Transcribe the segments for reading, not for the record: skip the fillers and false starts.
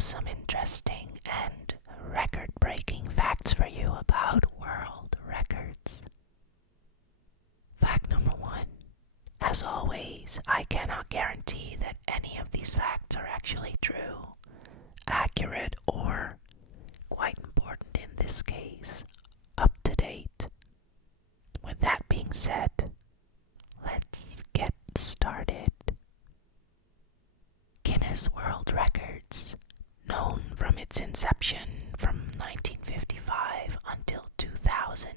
have some interesting and record-breaking facts for you about world records. Fact number 1. As always, I cannot guarantee that any of these facts are actually true, accurate, or, quite important in this case, up to date. With that being said, let's get started. Guinness World Records, known from its inception from 1955 until 2000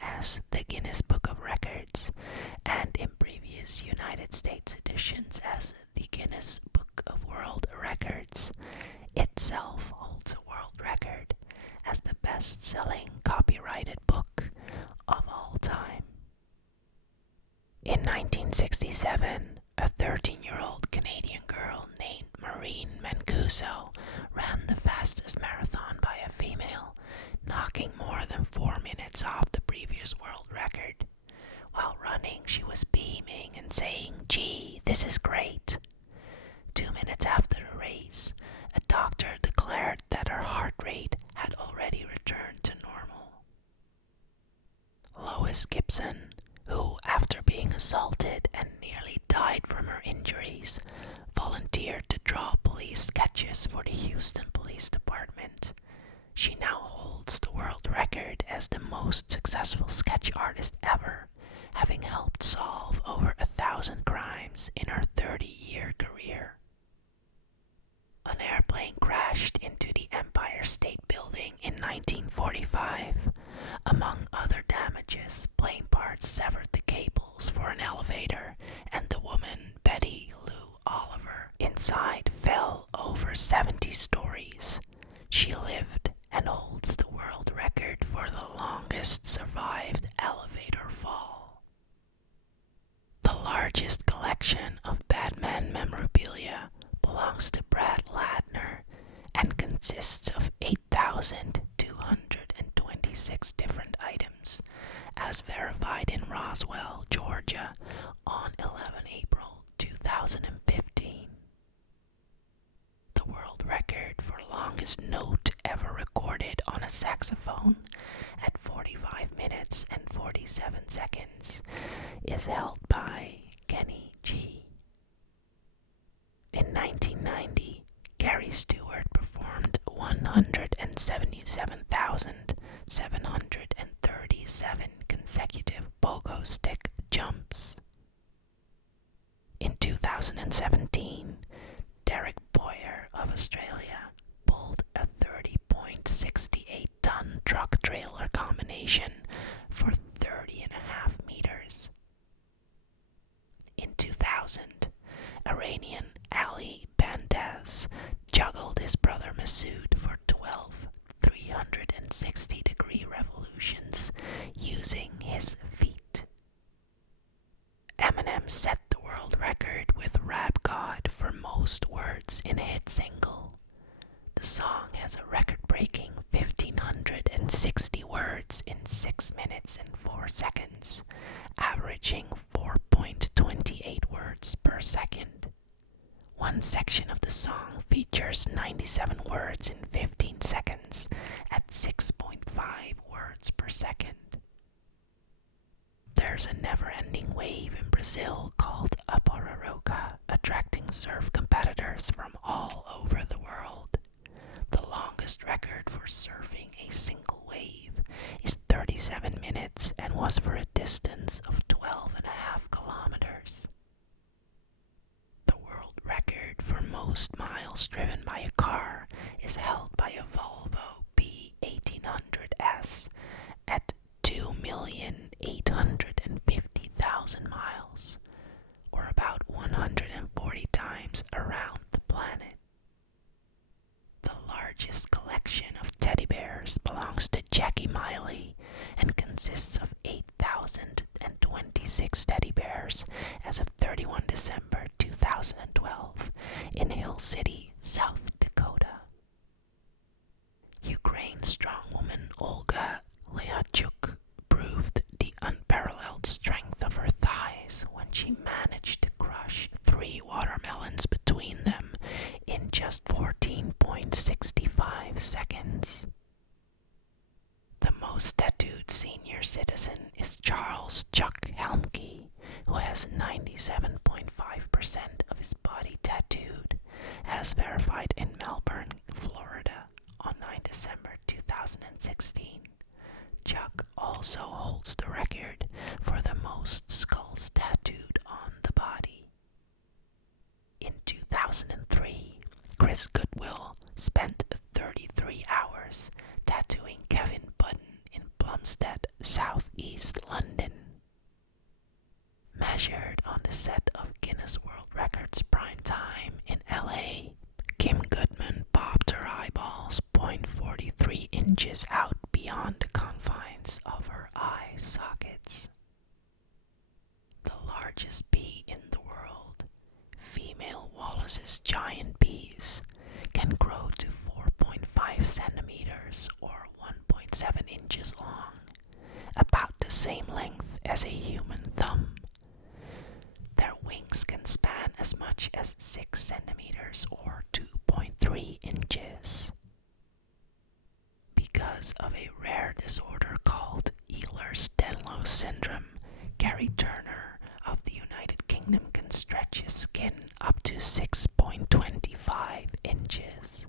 as the Guinness Book of Records, and in previous United States editions as the Guinness Book of World Records, itself holds a world record as the best-selling copyrighted book of all time. In 1967, a 13-year-old Canadian girl named Maureen Mancuso ran the fastest marathon by a female, knocking more than 4 minutes off the previous world record. While running, she was beaming and saying, "Gee, this is great." 2 minutes after the race, a doctor declared that her heart rate had already returned to normal. Lois Gibson, who, after being assaulted and nearly died from her injuries, volunteered to draw police sketches for the Houston Police Department. She now holds the world record as the most successful sketch artist ever, having helped solve over 1,000 crimes in her 30-year career. An airplane crashed into the Empire State Building in 1945. Among other damages, plane parts severed the cables for an elevator, and the woman, Betty Lou Oliver, inside fell over 70 stories. She lived and holds the world record for the longest survived elevator fall. The largest collection of Batman memorabilia belongs to Brad Ladner and consists of 8,226 different items, as verified in Roswell, Georgia, on 11 April 2015. The world record for longest note ever recorded on a saxophone at 45 minutes and 47 seconds is held by Kenny G. In 1990, Gary Stewart performed 177,737 consecutive pogo stick jumps. In 2017, Derek Boyer of Australia pulled a 30.68-ton truck-trailer combination for 30.5 meters. In 2000, Iranian Ali Bandaz juggled his brother Masood for 12 360-degree revolutions using his feet. Eminem set the world record with Rap God for most words in a hit single. The song has a record-breaking 1,560 words in 6 minutes and 4 seconds, averaging 4.28 words per second. One section of the song features 97 words in 15 seconds at 6.5 words per second. There's a never-ending wave in Brazil called a Pororoca, attracting surf competitors from all over the world. The longest record for surfing a single wave is 37 minutes and was for a distance of 12.5 kilometers. The world record for most miles driven by a car is held by a Volvo B1800S at 2,850,000 miles, or about 140 times around the planet. The largest collection of teddy bears belongs to Jackie Miley and consists of 8,026 teddy bears as of 31 December 2012 in Hill City, South Dakota. Ukraine's strongwoman Olga Liachuk proved the unparalleled strength of her thighs when she managed to crush 3 watermelons between them in just 14.6 citizen is Charles Chuck Helmke, who has 97.5% of his body tattooed, as verified in Melbourne, Florida, on 9 December 2016. Chuck also holds the record for the most skulls tattooed on the body. In 2003, Chris Goodwill spent 33 hours tattooing Kevin Button in Plumstead, southeast London. Measured on the set of Guinness World Records Prime Time in LA, Kim Goodman popped her eyeballs 0.43 inches out beyond the confines of her eye sockets. The largest bee in the world, female Wallace's giant bees, can grow to 4.5 centimeters or 1.7 inches long, about the same length as a human thumb. Their wings can span as much as 6 centimeters or 2.3 inches. Because of a rare disorder called Ehlers-Danlos syndrome, Gary Turner of the United Kingdom can stretch his skin up to 6.25 inches.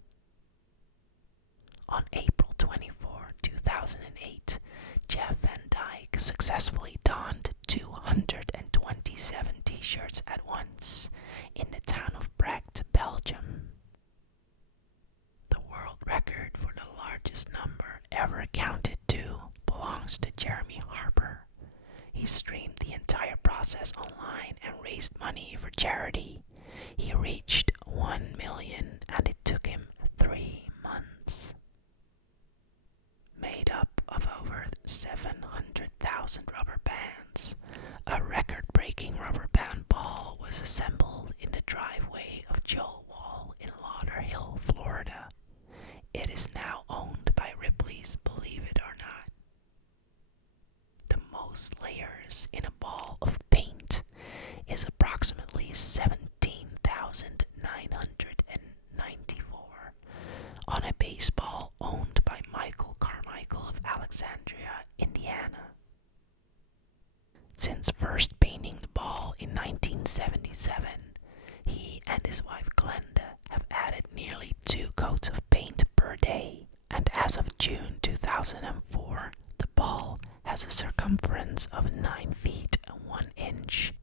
On April 24, 2008, Jeff Van Dyke successfully donned 227 t-shirts at once in the town of Brecht, Belgium. The world record for the largest number ever counted to belongs to Jeremy Harper. He streamed the entire process online and raised money for charity. He reached 1 million and it took him 3 months. Made up of over 700,000 rubber bands, a record-breaking rubber band ball was assembled in the driveway of Joe Wall in Lauderhill, Florida. It is now owned by Ripley's Believe It or Not. The most layers in a ball of paint is approximately 17,994 on a baseball owned by Michael Carmichael of Alexandria, Indiana. Since first painting the ball in 1977, he and his wife Glenda have added nearly 2 coats of paint per day, and as of June 2004, the ball has a circumference of 9 feet and 1 inch.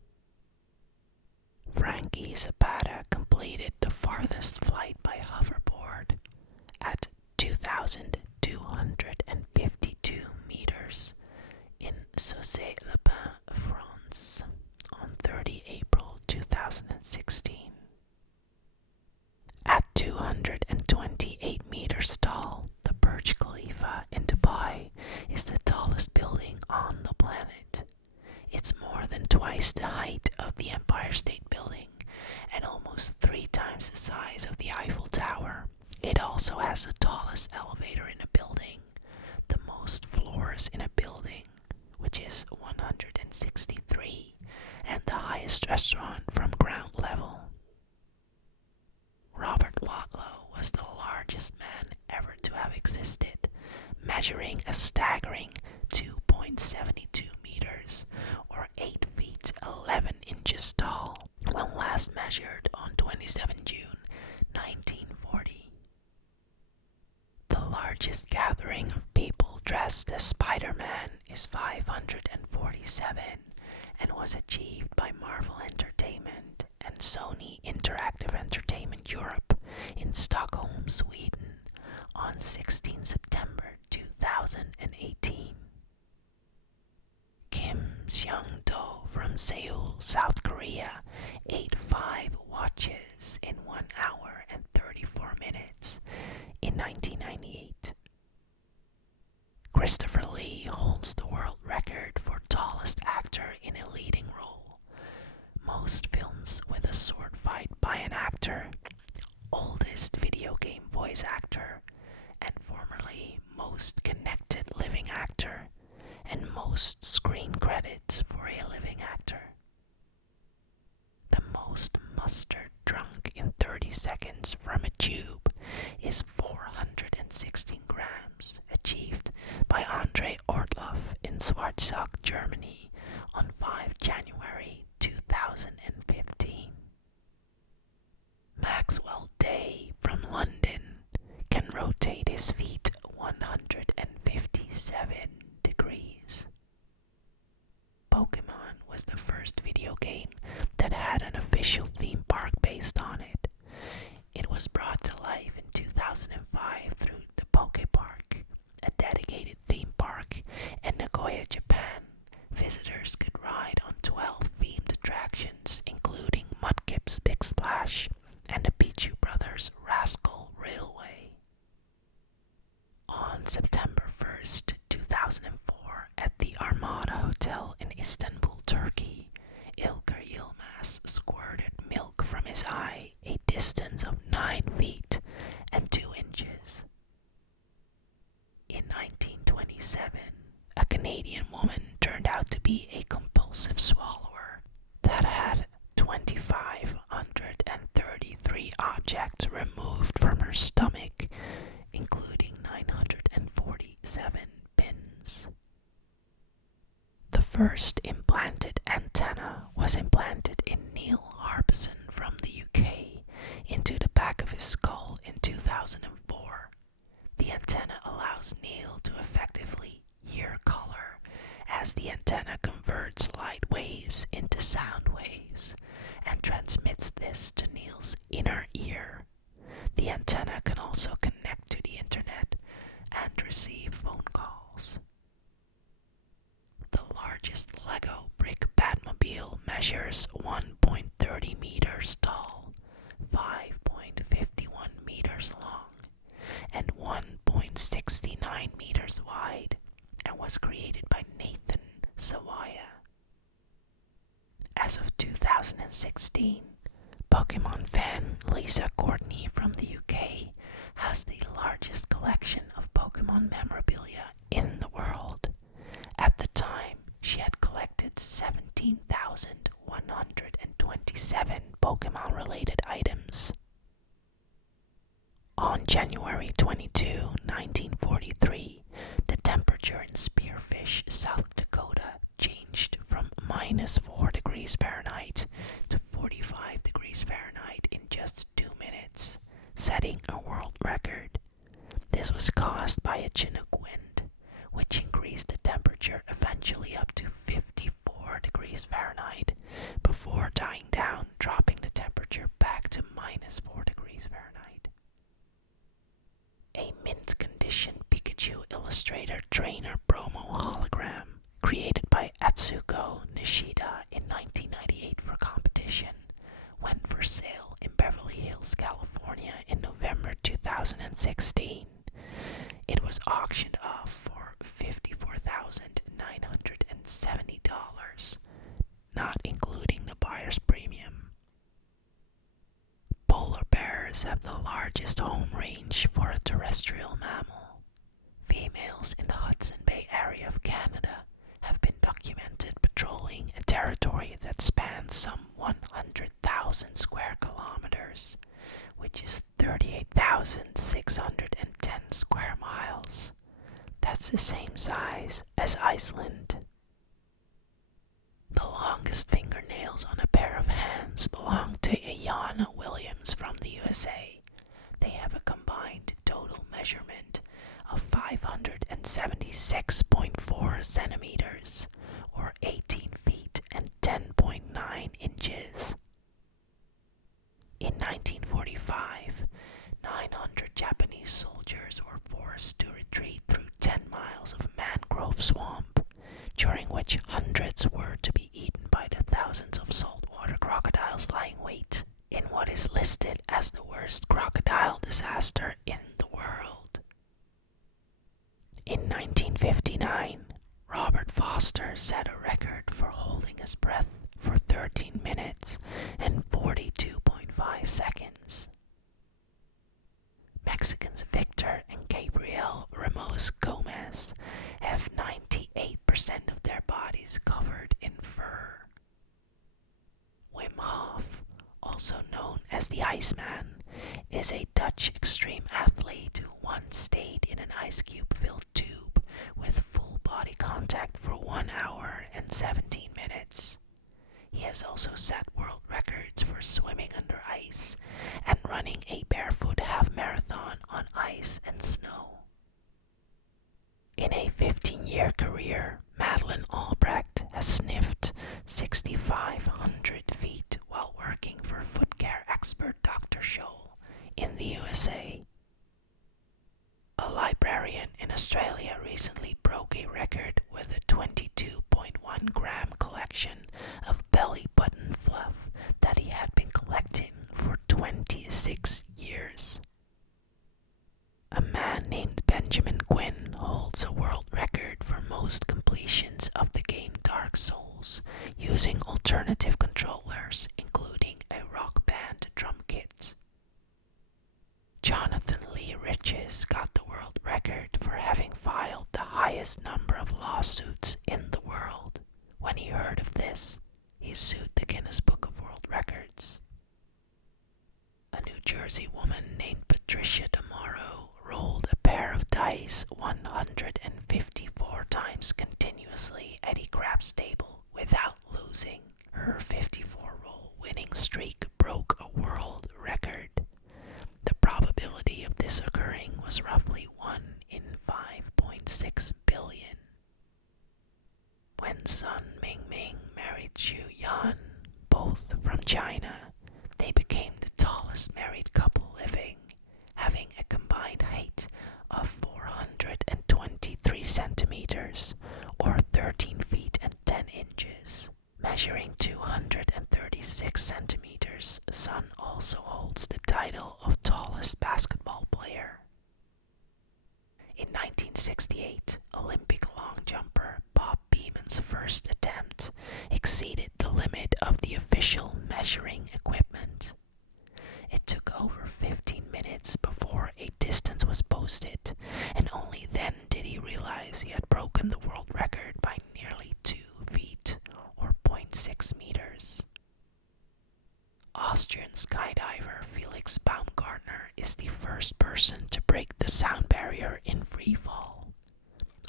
Frankie Zapata completed the farthest flight by hoverboard at 2,252 meters in Sauzet-le-Pin, France, on 30 April 2016. At 228 meters tall, the Burj Khalifa in Dubai is the tallest building on the planet. It's more than twice the height of the Empire State Building and almost 3 times the size of the Eiffel Tower. It also has the tallest elevator in a building, the most floors in a building, which is 163, and the highest restaurant from ground level. Robert Wadlow was the largest man ever to have existed, measuring a staggering 2.72 meters or 8 feet 11 inches tall when last measured on 27 June 1940. The largest gathering of people dressed as Spider-Man is 547 and was achieved by Marvel Entertainment and Sony Interactive Entertainment Europe in Stockholm, Sweden on 16 September 2018. Kim Seung-do from Seoul, South Korea ate 5 watches in 1 hour and 34 minutes in 1998. Christopher Lee holds the world record for tallest actor in a leading role. Most films with a sword fight by an actor, oldest video game voice actor, and formerly most connected living actor, and most screen credits for a living actor. The most mustard drunk in 30 seconds from a tube is 416 grams, achieved by Andrei Orlov in Swart his feet 157 degrees. Pokemon was the first video game that had an official theme park based on it. It was brought to life in 2005 through the Poke Park, a dedicated theme park in Nagoya, Japan. Visitors could ride on 12 themed attractions, including Mudkip's Big Splash and the Pichu Brothers' Rascal Railway. On September 1st, 2004, at the Armada Hotel in Istanbul, Turkey, Ilker Yilmaz squirted milk from his eye a distance of 9 feet and 2 inches. In 1927, a Canadian woman turned out to be a compulsive swallower that had 2,533 objects removed from her stomach, including 947 pins. The first implanted antenna was implanted in Neil Harbison from the UK into the back of his skull in 2004. The antenna allows Neil to effectively hear color, as the antenna converts light waves into sound waves and transmits this to Neil's inner ear. The antenna can also connect to the internet and receive phone calls. The largest Lego brick Batmobile measures 1.30 meters tall, 5.51 meters long, and 1.69 meters wide, and was created by Nathan Sawaya. As of 2016, Pokemon fan Lisa Courtney from the UK has the largest collection of Pokemon memorabilia in the world. At the time, she had collected 17,127 Pokemon-related items. On January 22, 1943, the temperature in Spearfish, South Dakota changed from -4 degrees Fahrenheit to 45 degrees Fahrenheit in just 2 minutes, setting a world record. This was caused by a Chinook wind, which increased the temperature eventually up to 54 degrees Fahrenheit before dying down, dropping the temperature back to -4 degrees Fahrenheit. A mint condition Pikachu Illustrator Trainer promo hologram created by Atsuko Nishida in 1998 for competition went for sale in Beverly Hills, California in November 2016. It was auctioned off for $54,970, not including the buyer's premium. Polar bears have the largest home range for a terrestrial mammal. Females in the Hudson Bay area of Canada have been documented patrolling a territory that spans some 100,000 square kilometers, which is 38,610 square miles. That's the same size as Iceland. The longest fingernails on a pair of hands belong to Ayana Williams from the USA. They have a combined total measurement of 576.4 centimeters, or 18 feet and 10.9 inches. In 1945, 900 Japanese soldiers were forced to retreat through 10 miles of mangrove swamp, during which hundreds were to be eaten by the thousands of saltwater crocodiles lying wait in what is listed as the worst crocodile disaster in the world. In 1959, Robert Foster set a record for holding his breath for 13 minutes and 42.5 seconds. Mexicans Victor and Gabriel Ramos Gomez have 98% of their bodies covered in fur. Wim Hof, also known as the Iceman, is a Dutch extreme athlete who once stayed in an ice cube-filled tube with full body contact for 1 hour and 17 minutes. He has also set world records for swimming under ice and running a barefoot half marathon on ice and snow. Dr. Scholl in the USA. A librarian in Australia recently broke a record with a 22.1 gram collection of belly button fluff that he had been collecting for 26 years. A man named Benjamin Gwynn holds a world record for most completions of the game Dark Souls using alternative controllers, including a Rock Band drum kit. Jonathan Lee Riches got the world record for having filed the highest number of lawsuits in the world. When he heard of this, he sued the Guinness Book of World Records. A New Jersey woman named Patricia DeMauro rolled a pair of dice 154 times continuously at a craps table without losing. Her 54-roll winning streak broke a world record. The probability of this occurring was roughly 1 in 5.6 billion. When Sun Mingming married Xu Yan, both from China, they became the tallest married couple living, having a combined height of 423 centimeters, or 13 feet and 10 inches. Measuring 236 centimeters, Sun also holds the title of tallest basketball player. In 1968, Olympic long jumper Bob Beeman's first attempt exceeded the limit of the official measuring equipment. It took over 15 minutes before a distance was posted, and only then did he realize he had broken the world record by nearly 2 feet, or 0.6 meters. Austrian skydiver Felix Baumgartner is the first person to break the sound barrier in free fall.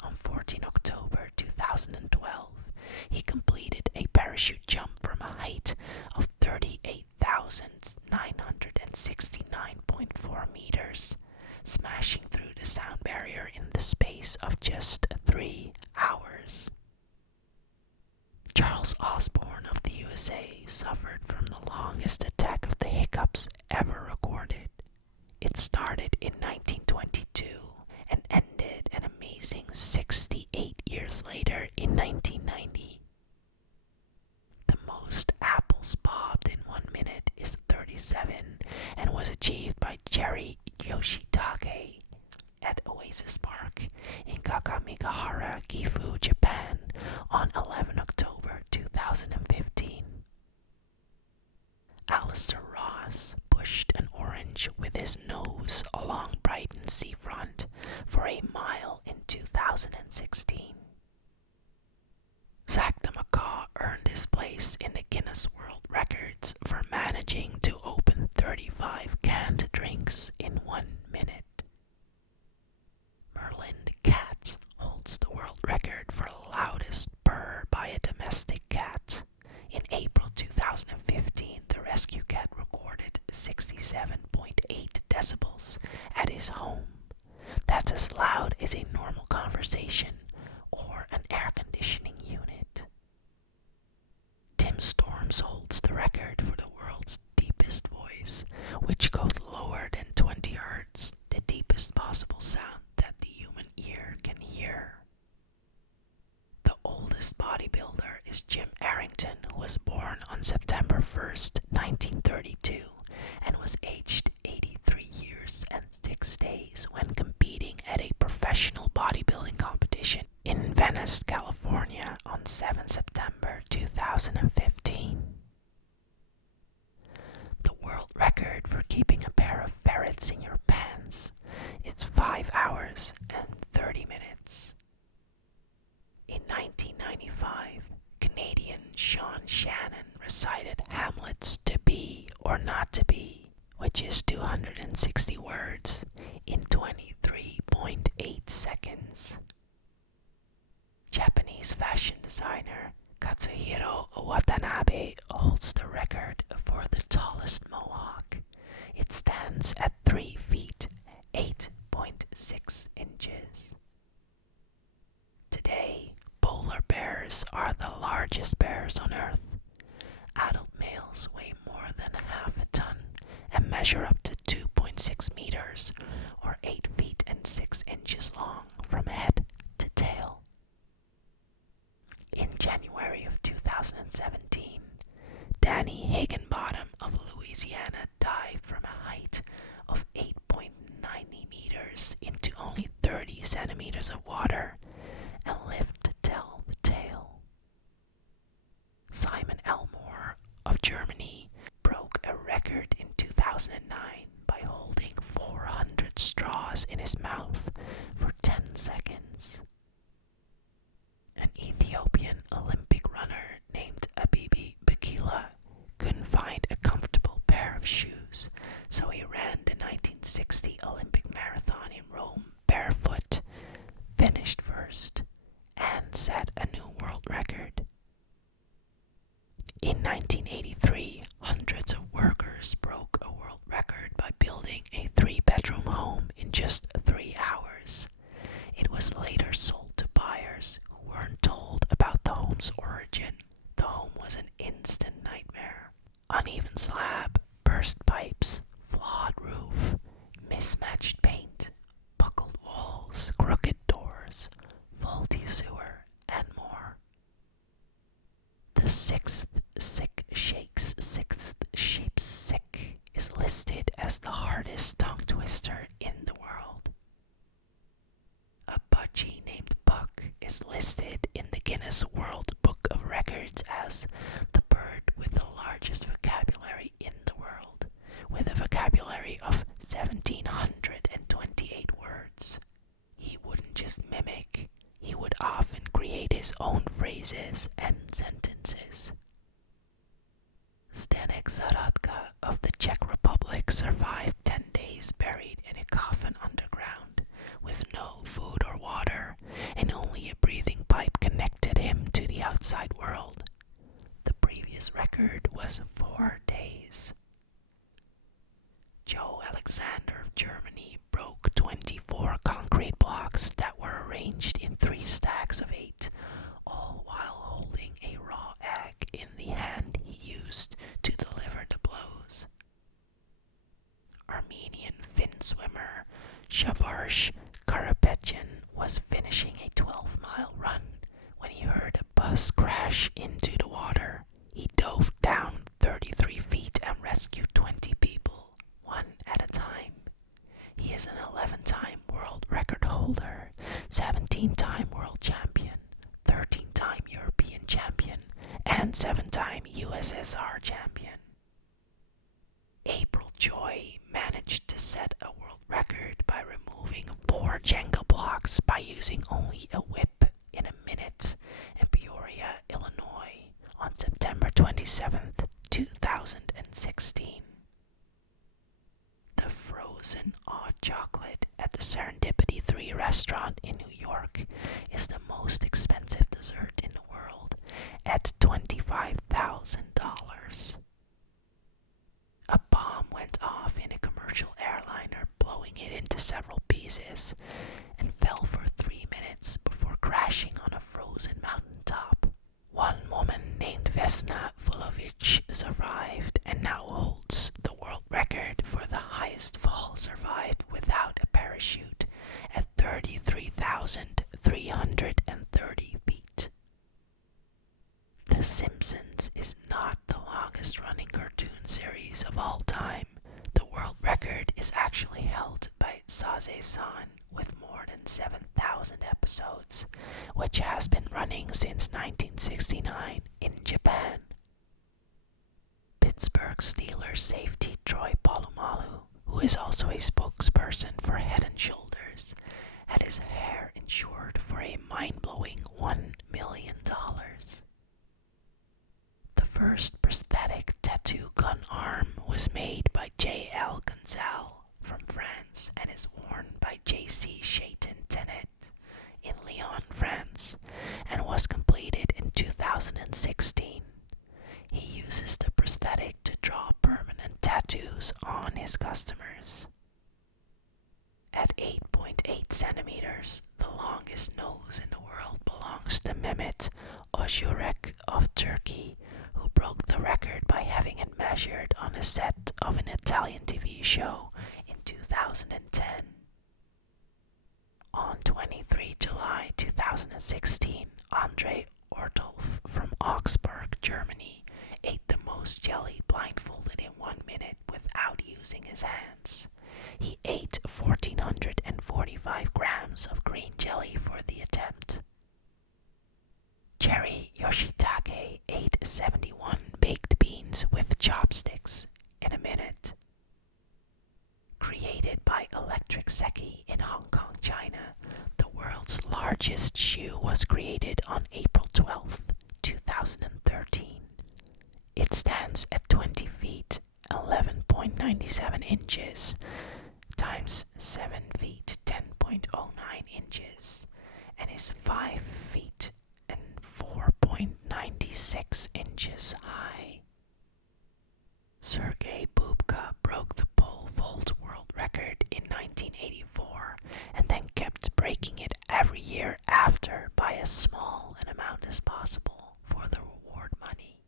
On 14 October 2012, he completed a parachute jump from a height of 38,969.4 meters, smashing through the sound barrier in the space of just 3 hours. Charles Osborne of the USA suffered from the longest attack of the hiccups ever recorded. It started in 1922 and ended an amazing 68 years later in 1990. The most apples popped in 1 minute is 37 and was achieved by Jerry Yoshitake at Oasis Park in Kakamigahara, Gifu, Japan on 11 October 2015. Alistair Ross pushed an orange with his nose along Brighton seafront for a mile in 2016. Zach the Macaw earned his place in the Guinness World Records for managing to open 35 canned drinks in 1 minute. Merlin the cat holds the world record for loudest purr by a domestic cat. In April 2015, the rescue cat recorded 67.8 decibels at his home. That's as loud as a normal conversation or an air conditioning unit. Tim Storms holds the record for the world's deepest voice, which goes lower than 20 hertz, the deepest possible sound that the human ear can hear. The oldest bodybuilder is Jim Arrington, who was born on September 1st, 1932, and was aged 83 years and 6 days when competing at a professional bodybuilding competition in Venice, California on 7 September 2015. The world record for keeping a pair of ferrets in your pants is 5 hours and 30 minutes. In 1995, Canadian Sean Shannon recited Hamlet's To Be or Not to Be, which is 260 words, in 23.8 seconds. Japanese fashion designer Katsuhiro Watanabe holds the record for the tallest mohawk. It stands at 3 feet, 8.6 inches. Today, polar bears are the largest bears on Earth. Adult males weigh more than half a ton, and measure up to 2.6 meters or 8 feet and 6 inches long from head to tail. In January of 2017, Danny Higginbottom of Louisiana dived from a height of 8.90 meters into only 30 centimeters of water and lived to tell the tale. Simon Elmore of Germany broke a record in 2009 by holding 400 straws in his mouth for 10 seconds. An Ethiopian Olympic runner named Abibi Bikila couldn't find a comfortable pair of shoes, so he ran the 1960 Olympic marathon in Rome barefoot, finished first, and set a new world record. In 1983, hundreds of workers broke a world record by building a 3-bedroom home in just 3 hours. It was later sold to buyers who weren't told about the home's origin. The home was an instant nightmare. Uneven slab, burst pipes, flawed roof, mismatched paint, buckled walls, crooked doors, faulty sewer, and more. The sixth sheep's sick is listed as the hardest tongue twister in the world. A budgie named Buck is listed in the Guinness World Book of Records as the bird with the largest vocabulary in the world, with a vocabulary of 1,728 words. He wouldn't just mimic, he would often create his own phrases and sentences. Zdeněk Zaradka of the Czech Republic survived 10 days buried in a coffin underground, with no food or water, and only a breathing pipe connected him to the outside world. The previous record was 4 days. Joe Alexander of Germany broke 24 concrete blocks that were arranged in 3 stacks of 8, all while holding a raw egg in the hand he used to deliver the blows. Armenian fin swimmer Shavarsh Karapetyan was finishing a 12-mile run when he heard a bus crash into the water. He dove down 33 feet and rescued 20 people, one at a time. He is an 11-time world record holder, 17-time world champion, 13-time European champion, and 7-time USSR champion. April Joy managed to set a world record by removing 4 Jenga blocks by using only a whip in a minute in Peoria, Illinois on September 27th, 2016. The frozen hot chocolate at the Serendipity 3 restaurant in New York is the most expensive dessert in the world at $25,000. A bomb went off in a commercial airliner, blowing it into several pieces, and fell for 3 minutes before crashing on a frozen mountaintop. One woman named Vesna Vulovic survived and now holds the world record for the highest fall survived without a parachute at 33,330 feet. The Simpsons is not the longest running cartoon series of all time. The world record is actually held by Saze-san with more than 7,000 episodes, which has been running since 1969 in Japan. Pittsburgh Steelers safety Troy Polamalu, who is also a spokesperson for Head & Shoulders, had his hair insured for a mind-blowing $1 million. The first prosthetic tattoo gun arm was made by J.L. Gonzal from France and is worn by J.C. Chaitin Tenet in Lyon, France, and was completed in 2016. He uses the prosthetic to draw permanent tattoos on his customers. At 8.8 7.8 centimeters. The longest nose in the world belongs to Mehmet Özürek of Turkey, who broke the record by having it measured on a set of an Italian TV show in 2010. On 23 July 2016, Andre Ortolf from Augsburg, Germany, ate the most jelly blindfolded in 1 minute without using his hands. He ate 1,445 grams of green jelly for the attempt. Jerry Yoshitake ate 71 baked beans with chopsticks in a minute. Created by Electric Seki in Hong Kong, China, the world's largest shoe was created on April 12, 2013. It stands at 20 feet, 11.97 inches, times 7 feet, 10.09 inches, and is 5 feet and 4.96 inches high. Sergei Bubka broke the pole vault world record in 1984 and then kept breaking it every year after by as small an amount as possible for the reward money.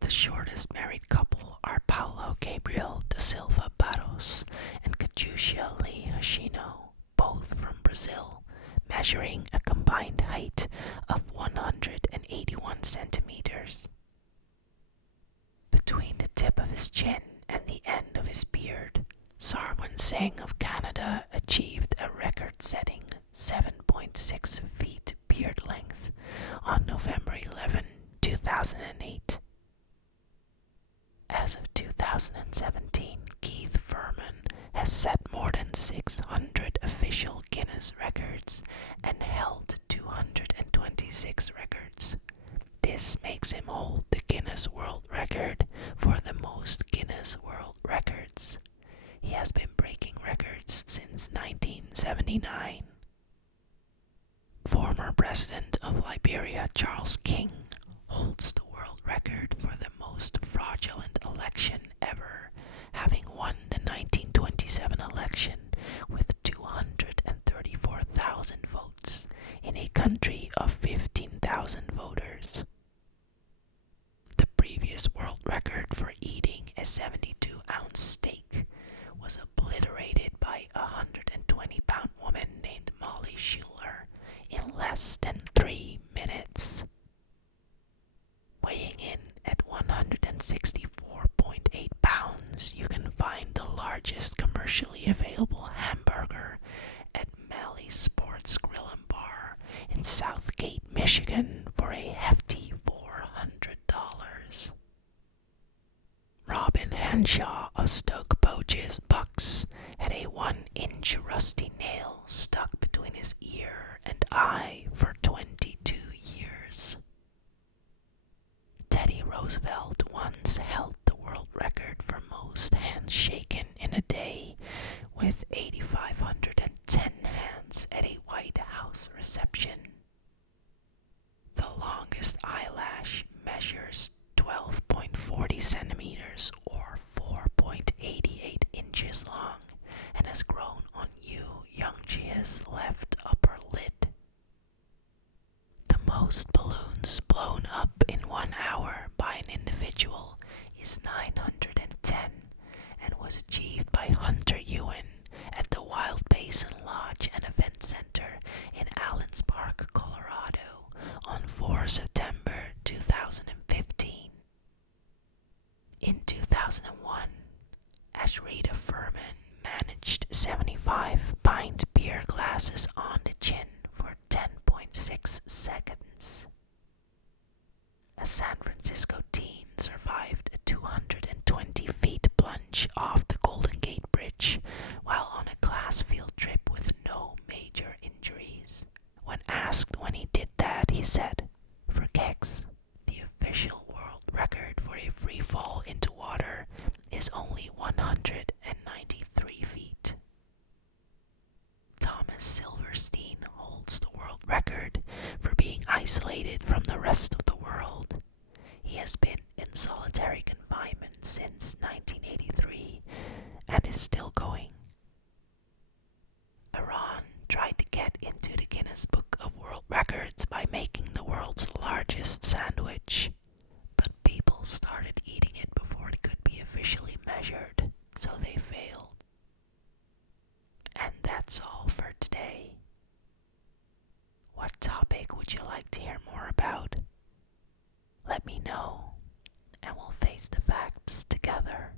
The shortest married couple are Paulo Gabriel da Silva Barros and Katusha Lee Hoshino, both from Brazil, measuring a combined height of 181 centimeters. Between the tip of his chin and the end of his beard, Sarwan Singh of Canada achieved a record-setting 7.6 feet beard length on November 11, 2008. As of 2017, Keith Furman has set more than 600 official Guinness records and held 226 records. This makes him hold the Guinness World Record for the most Guinness World Records. He has been breaking records since 1979. Former President of Liberia Charles King holds the world record for the most fraudulent election ever, having won the 1927 election with 234,000 votes in a country of 15,000 voters. The previous world record for eating a 72-ounce steak was obliterated by a 120-pound woman named Molly Schuler in less than 3 minutes. Weighing in at 164.8 pounds, you can find the largest commercially available hamburger at Malley's Sports Grill and Bar in Southgate, Michigan for a hefty $400. Robin Henshaw of Stoke Poges, Bucks, had a 1-inch rusty nail stuck between his ear and eye for 22 years. Teddy Roosevelt once held the world record for most hands shaken in a day, with 8,510 hands at a White House reception. The longest eyelash measures 12.40 centimeters or 4.88 inches long and has grown on Yu Youngjia's left upper lid. The most balloons blown up in 1 hour by an individual is 910 and was achieved by Hunter Ewan at the Wild Basin Lodge and Event Center in Allens Park, Colorado on 4 September 2015. In 2001, Ashrita Furman managed 75 pint beer glasses on the chin for 10.6 seconds. A San Francisco teen survived a 220 feet plunge off the Golden Gate Bridge while on a class field trip with no major injuries. When asked when he did that, he said, "For kicks, the official world record for a free fall into water is only 193 feet. Thomas Silverstein holds the world record for being isolated from the rest of the world. He has been in solitary confinement since 1983 and is still going. Guinness Book of World Records by making the world's largest sandwich. But people started eating it before it could be officially measured, so they failed. And that's all for today. What topic would you like to hear more about? Let me know, and we'll face the facts together.